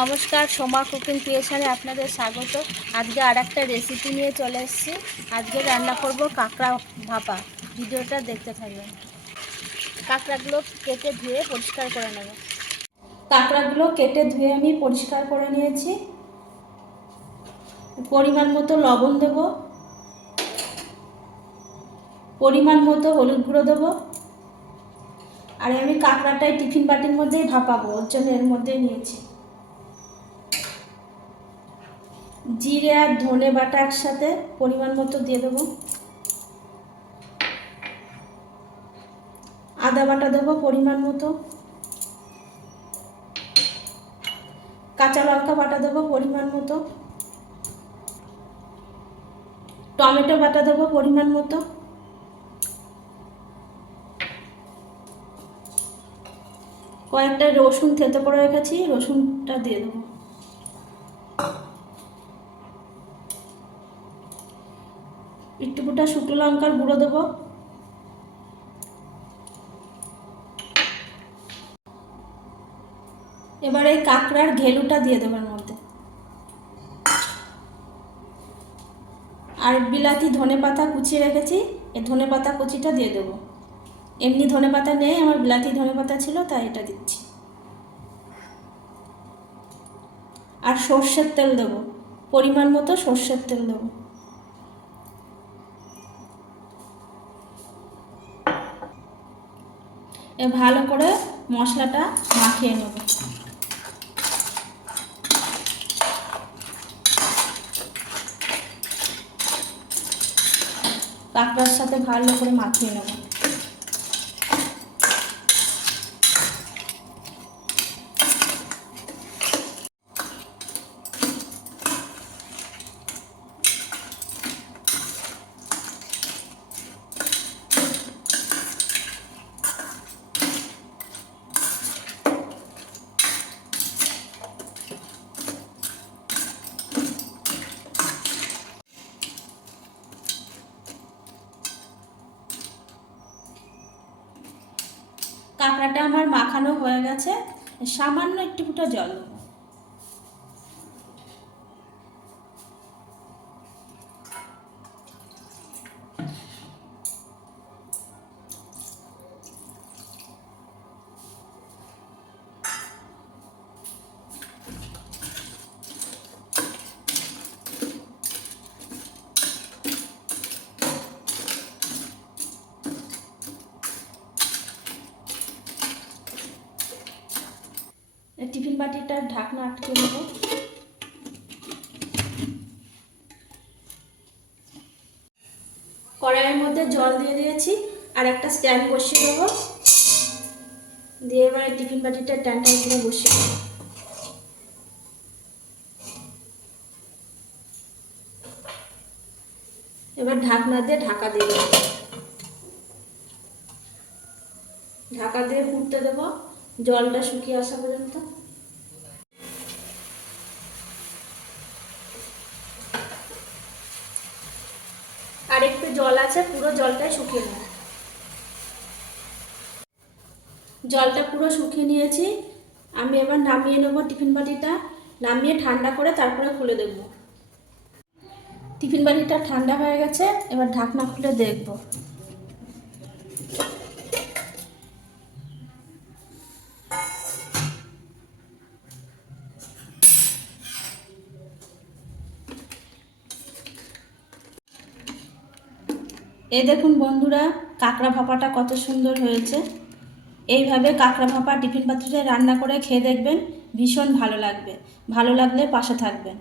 নমস্কার, সোমা কুকিং ক্রিয়েশনে আপনাদের স্বাগত। আজকে আর একটা রেসিপি নিয়ে চলে এসেছি। আজকে রান্না করব কাঁকড়া ভাপা। ভিডিওটা দেখতে থাকবেন। কাঁকড়াগুলো কেটে ধুয়ে পরিষ্কার করে নেব। কাঁকড়াগুলো কেটে ধুয়ে আমি পরিষ্কার করে নিয়েছি। পরিমাণ মতো লবণ দেব, পরিমাণ মতো হলুদ গুঁড়ো দেবো। আর আমি কাঁকড়াটাই টিফিন বাটির মধ্যেই ভাপাবো, ওর জন্য এর মধ্যেই নিয়েছি। জিরে আর ধনে বাটা একসাথে পরিমাণ মতো দিয়ে দেবো। আদা বাটা দেবো পরিমাণ মতো। কাঁচা লঙ্কা বাটা দেবো পরিমাণ মতো। টমেটো বাটা দেবো পরিমাণ মতো। কয়েকটা রসুন থেতো করে রেখেছি, রসুনটা দিয়ে দেবো। একটু ফুটা শুকনো লঙ্কার গুঁড়ো দেবো। এবার এই কাঁকড়ার ঘেলুটা দিয়ে দেবো এর মধ্যে। আর বিলাতি ধনে পাতা কুচিয়ে রেখেছি, এই ধনে পাতা কুচিটা দিয়ে দেবো। এমনি ধনে পাতা নেই, আমার বিলাতি ধনে পাতা ছিল, তাই এটা দিচ্ছি। আর সর্ষের তেল দেবো, পরিমাণ মতো সর্ষের তেল দেবো। এ ভালো করে মশলাটা মাখিয়ে নেব। কাঁকড়ার সাথে ভালো করে মাখিয়ে নেব। কাঁকড়াটা আমার মাখানো হয়ে গেছে, সামান্য একটু ফুটা জল দেবো। টিফিন বাটিটার ঢাকনা আটকে দেবো। কড়াইয়ের মধ্যে জল দিয়ে দিয়েছি, আর একটা স্ট্যান্ড বসিয়ে দেবো। দিয়ে এবার টিফিন বাটিটা টানটান করে বসিয়ে দেবো। এবার ঢাকনা দিয়ে ঢাকা দিয়ে দেবো। ঢাকা দিয়ে ফুটতে দেবো জলটা শুকিয়ে আসা পর্যন্ত। আর একটু জল আছে, পুরো জলটাই শুকিয়ে নেব। জলটা পুরো শুকিয়ে নিয়েছি, আমি এবার নামিয়ে নেব টিফিন বাটিটা। নামিয়ে ঠান্ডা করে তারপরে খুলে দেখব। টিফিন বাটিটা ঠান্ডা হয়ে গেছে, এবার ঢাকনা খুলে দেখব। এই দেখুন বন্ধুরা, কাঁকড়া ভাপাটা কত সুন্দর হয়েছে। এইভাবে কাঁকড়া ভাপা টিফিন পাত্রে রান্না করে খেয়ে দেখবেন, ভীষণ ভালো লাগবে। ভালো লাগলে পাশে থাকবেন।